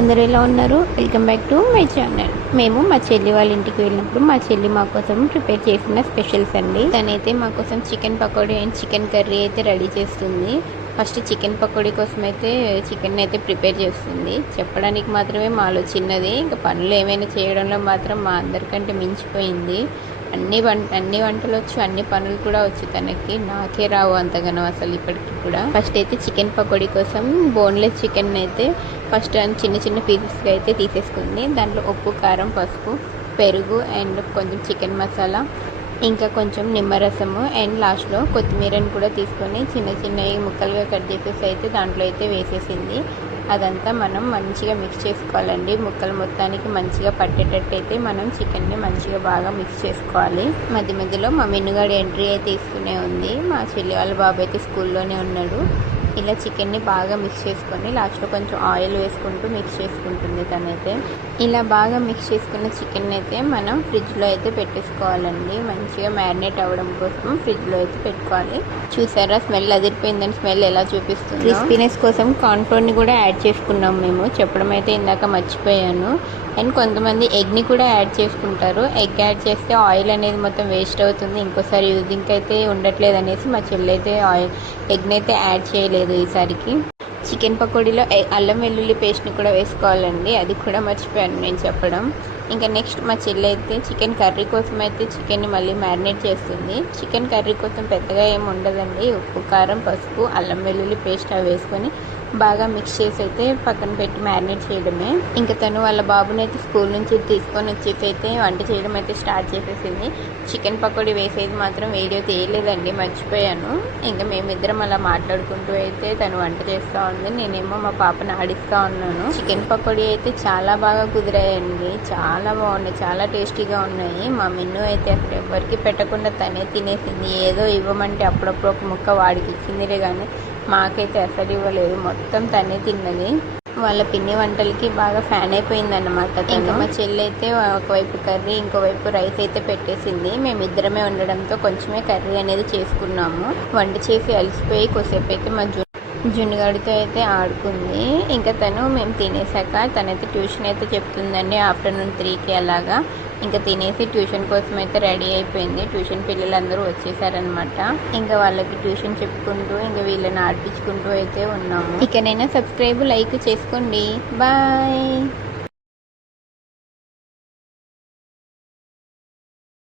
అందరూ ఎలా ఉన్నారు? Welcome back to my channel. మేము మా చెల్లి వాళ్ళ ఇంటికి వెళ్ళినప్పుడు మా చెల్లి మా కోసం ప్రిపేర్ చేసిన స్పెషల్స్ అండి. తనైతే మా కోసం chicken pakodi and chicken curry అయితే రెడీ చేస్తుంది. ఫస్ట్ చికెన్ పకోడీ కోసం అయితే చికెన్ అయితే ప్రిపేర్ చేస్తుంది. చెప్పడానికి మాత్రమే మాలో చిన్నది, ఇంకా పనులు ఏమైనా చేయడంలో మాత్రం మా అందరికంటే మించిపోయింది. అన్ని వంటలు వచ్చు, అన్ని పనులు కూడా వచ్చు తనకి. నాకే రావు అంతగానో అసలు ఇప్పటికి కూడా. ఫస్ట్ అయితే చికెన్ పకోడీ కోసం బోన్లెస్ చికెన్ అయితే ఫస్ట్ చిన్న చిన్న పీసెస్గా అయితే తీసేసుకుంది. దాంట్లో ఉప్పు, కారం, పసుపు, పెరుగు అండ్ కొంచెం చికెన్ మసాలా, ఇంకా కొంచెం నిమ్మరసము అండ్ లాస్ట్లో కొత్తిమీరని కూడా తీసుకొని చిన్న చిన్నవి ముక్కలుగా కట్ చేసేసి అయితే దాంట్లో అయితే వేసేసింది. అదంతా మనం మంచిగా మిక్స్ చేసుకోవాలండి. ముక్కలు మొత్తానికి మంచిగా పట్టేటట్టు అయితే మనం చికెన్ని మంచిగా బాగా మిక్స్ చేసుకోవాలి. మధ్య మధ్యలో మా మిన్నుగాడు ఎంట్రీ అయితే ఇస్తూనే ఉంది. మా చెల్లి వాళ్ళ బాబు అయితే స్కూల్లోనే ఉన్నాడు. ఇలా చికెన్ని బాగా మిక్స్ చేసుకొని లాస్ట్లో కొంచెం ఆయిల్ వేసుకుంటూ మిక్స్ చేసుకుంటుంది తనైతే. ఇలా బాగా మిక్స్ చేసుకున్న చికెన్ అయితే మనం ఫ్రిడ్జ్లో అయితే పెట్టేసుకోవాలండి. మంచిగా మ్యారినేట్ అవ్వడం కోసం ఫ్రిడ్జ్లో అయితే పెట్టుకోవాలి. చూసారా స్మెల్ అదిరిపోయిందని, స్మెల్ ఎలా చూపిస్తుంది. క్రిస్పీనెస్ కోసం కార్న్ఫ్లోర్ని కూడా యాడ్ చేసుకున్నాం మేము. చెప్పడం అయితే ఇందాక మర్చిపోయాను. అండ్ కొంతమంది ఎగ్ని కూడా యాడ్ చేసుకుంటారు. ఎగ్ యాడ్ చేస్తే ఆయిల్ అనేది మొత్తం వేస్ట్ అవుతుంది, ఇంకోసారి యూజింగ్ అయితే ఉండట్లేదు అనేసి మా చెల్లి అయితే ఎగ్ని అయితే యాడ్ చేయలేదు ఈసారికి. చికెన్ పకోడీలో అల్లం వెల్లుల్లి పేస్ట్ని కూడా వేసుకోవాలండి, అది కూడా మర్చిపోయాను నేను చెప్పడం. ఇంకా నెక్స్ట్ మా చెల్లి అయితే చికెన్ కర్రీ కోసం అయితే చికెన్ని మళ్ళీ మ్యారినేట్ చేస్తుంది. చికెన్ కర్రీ కోసం పెద్దగా ఏమి ఉండదండి. ఉప్పు, కారం, పసుపు, అల్లం వెల్లుల్లి పేస్ట్ అవి వేసుకొని బాగా మిక్స్ చేసి అయితే పక్కన పెట్టి మ్యారినేట్ చేయడమే. ఇంకా తను వాళ్ళ బాబుని అయితే స్కూల్ నుంచి తీసుకొని వచ్చేసి అయితే వంట చేయడం అయితే స్టార్ట్ చేసేసింది. చికెన్ పకోడీ వేసేది మాత్రం వీడియో తీయలేదండి, మర్చిపోయాను. ఇంకా మేమిద్దరం అలా మాట్లాడుకుంటూ అయితే తను వంట చేస్తూ ఉంది, నేనేమో మా పాపను ఆడిస్తూ ఉన్నాను. చికెన్ పకోడీ అయితే చాలా బాగా కుదిరాయండి, చాలా బాగున్నాయి, చాలా టేస్టీగా ఉన్నాయి. మా మిన్ను అయితే అసలు ఎవరికి పెట్టకుండా తనే తినేసింది. ఏదో ఇవ్వమంటే అప్పుడప్పుడు ఒక ముక్క వాడికి ఇచ్చిందిలే కానీ మాకైతే అసలు ఇవ్వలేదు, మొత్తం తనే తిన్నది. వాళ్ళ పిన్ని వంటలకి బాగా ఫ్యాన్ అయిపోయింది అన్నమాట. ఇంకా మా చెల్లి అయితే ఒకవైపు కర్రీ ఇంకోవైపు రైస్ అయితే పెట్టేసింది. మేమిద్దరమే ఉండడంతో కొంచెమే కర్రీ అనేది చేసుకున్నాము. వంట చేసి అలసిపోయి కొద్దిసేపు అయితే మా జున్నుగాడితో అయితే ఆడుకుంది. ఇంకా మేము తినేసాక తనైతే ట్యూషన్ అయితే చెప్తుందండి ఆఫ్టర్నూన్ 3కి అలాగా. ఇంకా తినేసి ట్యూషన్ కోసం అయితే రెడీ అయిపోయింది. ట్యూషన్ పిల్లలందరూ వచ్చేసారనమాట. ఇంకా వాళ్ళకి ట్యూషన్ చెప్పుకుంటూ ఇంకా వీళ్ళని ఆడిపించుకుంటూ అయితే ఉన్నాము. ఇకనైనా సబ్స్క్రైబ్, లైక్ చేసుకోండి. బాయ్.